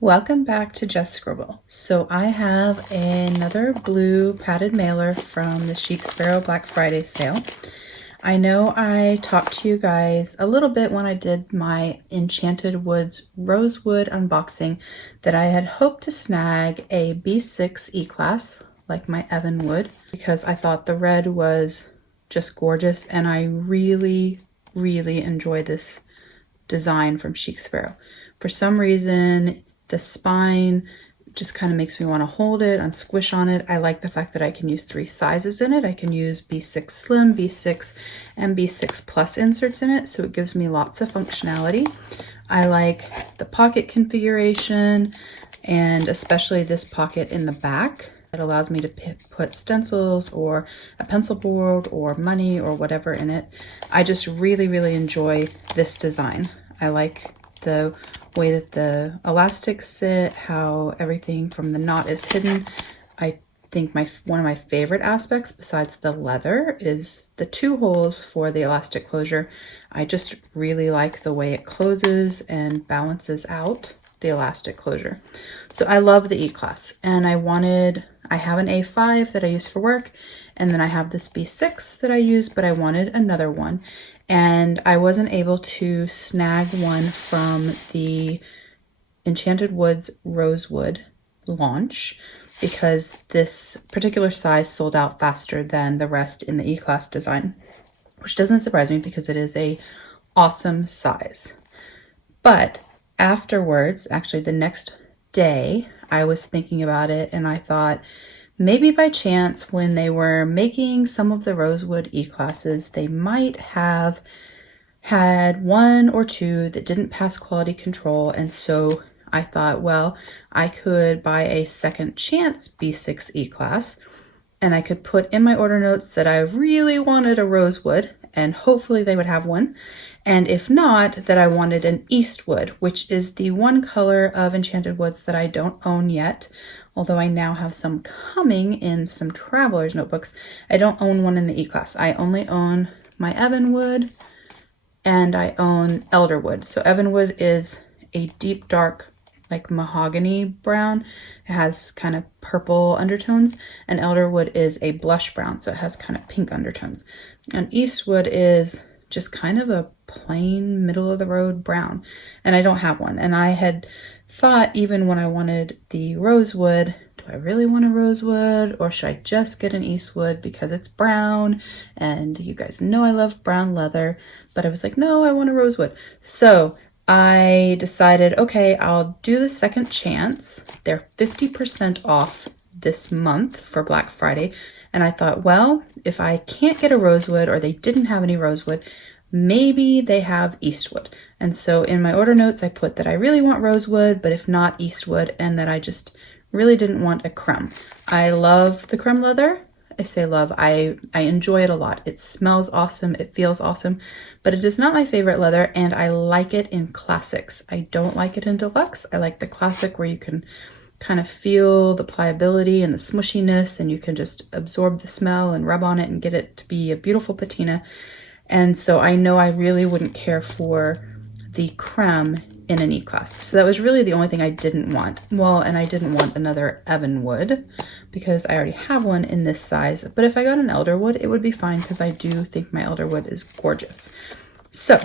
Welcome back to Just Scribble. So I have another blue padded mailer from the Chic Sparrow Black Friday sale. I know I talked to you guys a little bit when I did my Enchanted Woods Rosewood unboxing that I had hoped to snag a B6 E-Class like my Evan would, because I thought the red was just gorgeous and I really enjoy this design from Chic Sparrow. For some reason, the spine just kind of makes me want to hold it and squish on it. I like the fact that I can use 3 sizes in it. I can use B6 Slim, B6, and B6 Plus inserts in it, so it gives me lots of functionality. I like the pocket configuration, and especially this pocket in the back. It allows me to put stencils or a pencil board or money or whatever in it. I just really enjoy this design. I like the way that the elastics sit, how everything from the knot is hidden. I think one of my favorite aspects besides the leather is the 2 holes for the elastic closure. I just really like the way it closes and balances out the elastic closure. So I love the E-Class, and I have an A5 that I use for work, and then I have this B6 that I use, but I wanted another one. And I wasn't able to snag one from the Enchanted Woods Rosewood launch because this particular size sold out faster than the rest in the E-Class design, which doesn't surprise me because it is a awesome size. But afterwards, actually the next day, I was thinking about it and I thought, maybe by chance, when they were making some of the Rosewood E-Classes, they might have had 1 or 2 that didn't pass quality control. And so I thought, well, I could buy a second Chance B6 E-Class, and I could put in my order notes that I really wanted a Rosewood, and hopefully they would have one. And if not, that I wanted an Eastwood, which is the one color of Enchanted Woods that I don't own yet. Although I now have some coming in some traveler's notebooks, I don't own one in the E-Class. I only own my Evanwood and I own Elderwood. So Evanwood is a deep dark like mahogany brown. It has kind of purple undertones, and Elderwood is a blush brown, so it has kind of pink undertones. And Eastwood is just kind of a plain middle of the road brown, and I don't have one. And I had thought, even when I wanted the Rosewood, do I really want a Rosewood, or should I just get an Eastwood because it's brown? And you guys know I love brown leather, but I was like, no, I want a Rosewood. So I decided, okay, I'll do the second Chance. They're 50% off this month for Black Friday. And I thought, well, if I can't get a Rosewood or they didn't have any Rosewood, maybe they have Eastwood. And so in my order notes, I put that I really want Rosewood, but if not, Eastwood, and that I just really didn't want a creme. I love the creme leather. I say love, I enjoy it a lot. It smells awesome, it feels awesome, but it is not my favorite leather, and I like it in classics. I don't like it in deluxe. I like the classic where you can kind of feel the pliability and the smushiness, and you can just absorb the smell and rub on it and get it to be a beautiful patina. And so I know I really wouldn't care for the creme in an E-Class. So that was really the only thing I didn't want. Well, and I didn't want another Evanwood because I already have one in this size. But if I got an Elderwood, it would be fine because I do think my Elderwood is gorgeous. So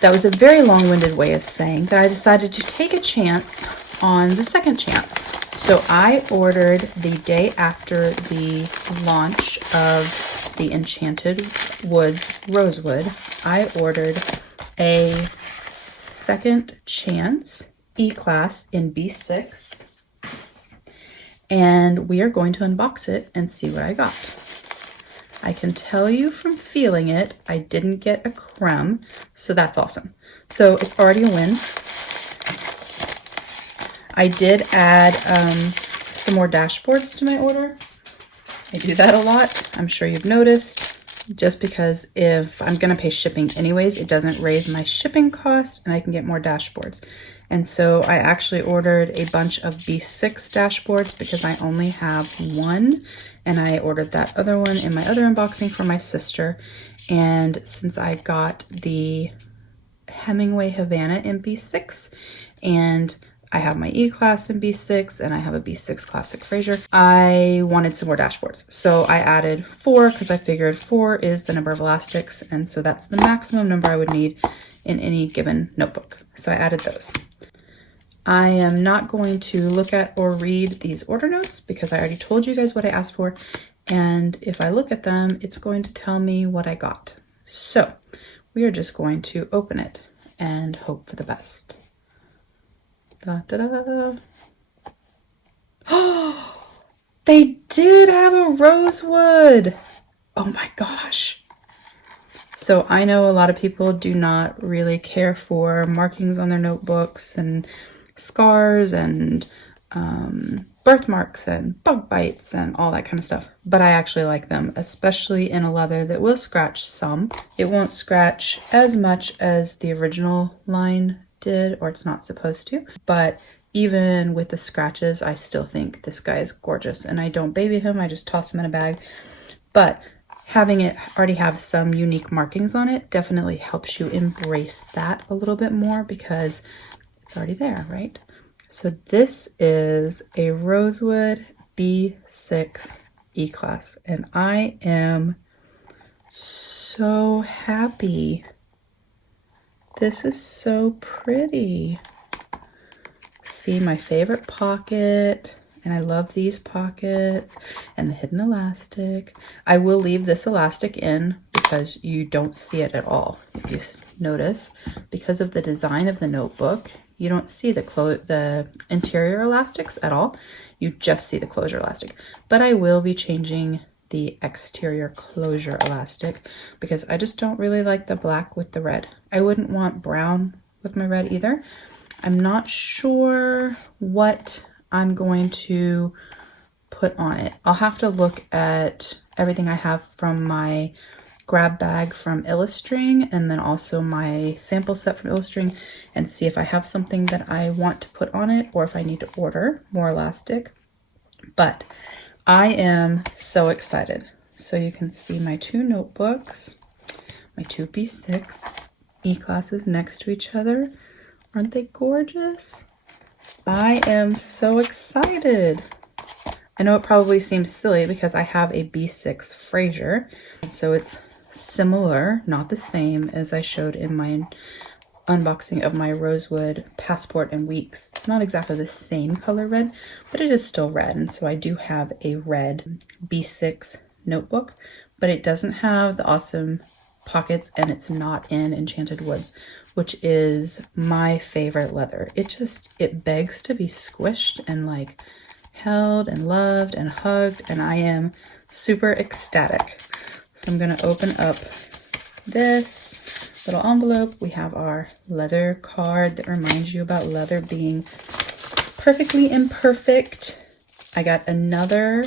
that was a very long-winded way of saying that I decided to take a chance on the second Chance. So I ordered the day after the launch of the Enchanted Woods Rosewood, I ordered a second Chance E-Class in B6, and we are going to unbox it and see what I got. I can tell you from feeling it, I didn't get a crumb, so that's awesome. So it's already a win. I did add some more dashboards to my order. I do that a lot. I'm sure you've noticed. Just because if I'm going to pay shipping anyways, it doesn't raise my shipping cost and I can get more dashboards. And so I actually ordered a bunch of B6 dashboards because I only have one, and I ordered that other one in my other unboxing for my sister. And since I got the Hemingway Havana in B6 and I have my E-Class in B6 and I have a B6 Classic Fraser. I wanted some more dashboards. So I added 4 because I figured 4 is the number of elastics. And so that's the maximum number I would need in any given notebook. So I added those. I am not going to look at or read these order notes because I already told you guys what I asked for. And if I look at them, it's going to tell me what I got. So we are just going to open it and hope for the best. Da, da, da. Oh, they did have a Rosewood. Oh my gosh. So I know a lot of people do not really care for markings on their notebooks and scars and birthmarks and bug bites and all that kind of stuff. But I actually like them, especially in a leather that will scratch some. It won't scratch as much as the original line did, or it's not supposed to, but even with the scratches, I still think this guy is gorgeous. And I don't baby him, I just toss him in a bag. But having it already have some unique markings on it definitely helps you embrace that a little bit more because it's already there, right? So this is a Rosewood B6 E-Class, and I am so happy. This is so pretty. See, my favorite pocket, and I love these pockets and the hidden elastic. I will leave this elastic in because you don't see it at all. If you notice, because of the design of the notebook, you don't see the interior elastics at all. You just see the closure elastic. But I will be changing the exterior closure elastic because I just don't really like the black with the red. I wouldn't want brown with my red either. I'm not sure what I'm going to put on it. I'll have to look at everything I have from my grab bag from Illustring and then also my sample set from Illustring and see if I have something that I want to put on it or if I need to order more elastic. But I am so excited. So you can see my 2 notebooks, my 2 B6 E-Classes next to each other. Aren't they gorgeous? I am so excited. I know it probably seems silly because I have a B6 Fraser, so it's similar, not the same as I showed in my unboxing of my Rosewood Passport and Weeks. It's not exactly the same color red, but it is still red, and so I do have a red B6 notebook, but it doesn't have the awesome pockets and it's not in Enchanted Woods, which is my favorite leather. It begs to be squished and like held and loved and hugged, and I am super ecstatic. So I'm going to open up this little envelope. We have our leather card that reminds you about leather being perfectly imperfect. I got another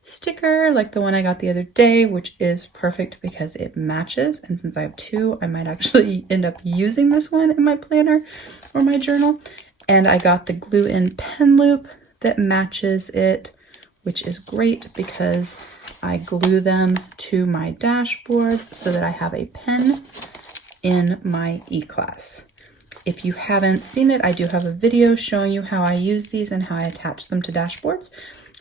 sticker like the one I got the other day, which is perfect because it matches. And since I have 2, I might actually end up using this one in my planner or my journal. And I got the glue-in pen loop that matches it, which is great because I glue them to my dashboards so that I have a pen in my E-Class. If you haven't seen it, I do have a video showing you how I use these and how I attach them to dashboards.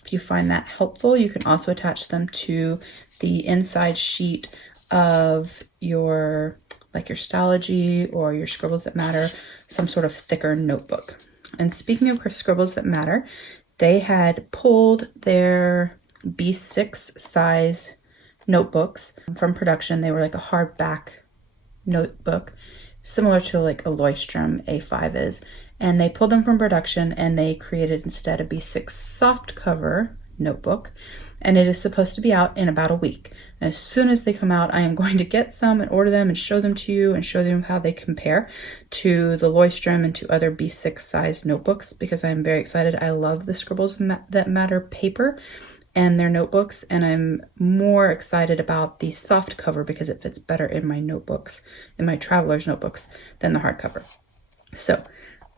If you find that helpful, you can also attach them to the inside sheet of your Stylogy or your Scribbles That Matter, some sort of thicker notebook. And speaking of Scribbles That Matter, they had pulled their B6 size notebooks from production. They were like a hardback notebook, similar to like a Leuchtturm A5 is. And they pulled them from production and they created instead a B6 soft cover notebook. And it is supposed to be out in about a week. And as soon as they come out, I am going to get some and order them and show them to you and show them how they compare to the Leuchtturm and to other B6 size notebooks because I am very excited. I love the Scribbles That Matter paper and their notebooks, and I'm more excited about the soft cover because it fits better in my notebooks, in my traveler's notebooks, than the hardcover. So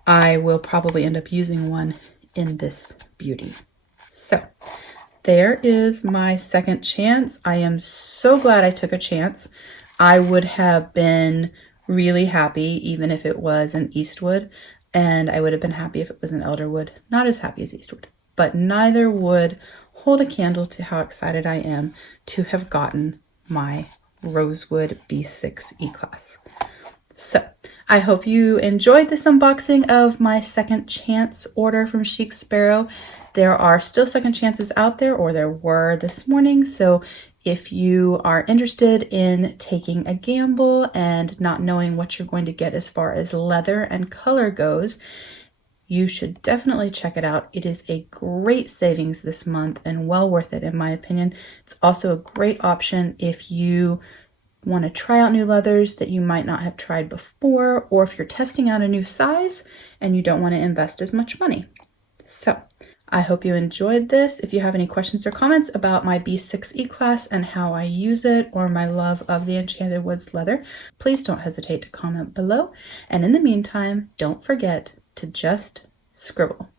I will probably end up using one in this beauty. So there is my second chance. I am so glad I took a chance. I would have been really happy even if it was an Eastwood. and I would have been happy if it was an elderwood. Not as happy as Eastwood, but neither would hold a candle to how excited I am to have gotten my Rosewood B6 EClass. So I hope you enjoyed this unboxing of my second chance order from Chic Sparrow. There are still second chances out there, or there were this morning. So if you are interested in taking a gamble and not knowing what you're going to get as far as leather and color goes, you should definitely check it out. It is a great savings this month and well worth it in my opinion. It's also a great option if you want to try out new leathers that you might not have tried before, or if you're testing out a new size and you don't want to invest as much money. So I hope you enjoyed this. If you have any questions or comments about my B6 EClass and how I use it, or my love of the Enchanted Woods leather, please don't hesitate to comment below. And in the meantime, don't forget to just scribble.